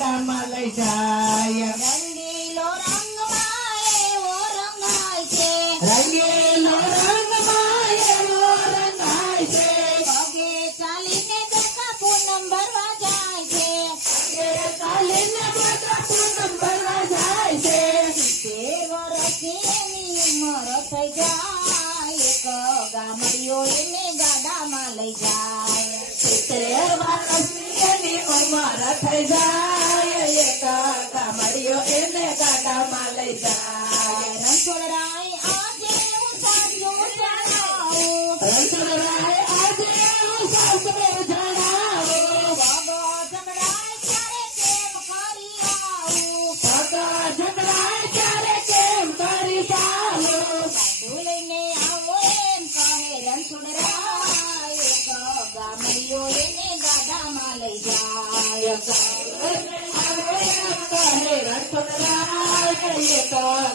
ગાડામાં લઈ જાય. રંગીલો રંગમાં એવો રંગાય છે, રંગીલો રંગમાં એવો રંગાય છે. પગે ચાલીને જતા પૂનમ ભરવા જાય છે, પગે ચાલીને જતા પૂનમ ભરવા જાય છે. 70 વર્ષની એની ઉંમર થઈ જાય, એક ગામડિયો એને ગાડામાં લઈ જાય. 70 વર્ષની એની ઉંમર થઈ જાય, એક ગામડિયો એને ગાડામાં લઈ જાય. રણછોડરાય આજે હું સાચું જણાવું, રણછોડરાય આજે હું સાસરે જણાવું. બાબા ઝઘડાય ત્યારે કેમ કરી આવું, પગા ઝઘડાય ત્યારે કેમ કરી ચાલું. સાધુ લઈને આવો એમ કહે રણછોડરાય, એક ગામડિયો એને ગાડામાં લઈ જાય.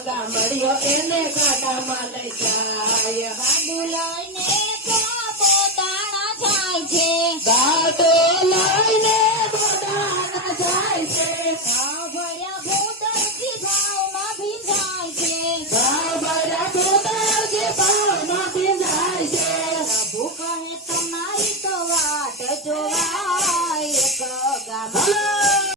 ગામડિયો એને ગાડામાં લઈ જાય. ગાડું લઈને પોતાના જાય છે, ગાડો લઈને બોડાના જાય છે. ભાવ ભર્યા ભૂતળથી ભાવમાં ભીંજાય છે, ગાભરા ભૂતળથી ભાવમાં ભીંજાય છે. પ્રભુ કહે તમારી તો વાટ જોવાય, એક ગામડિયો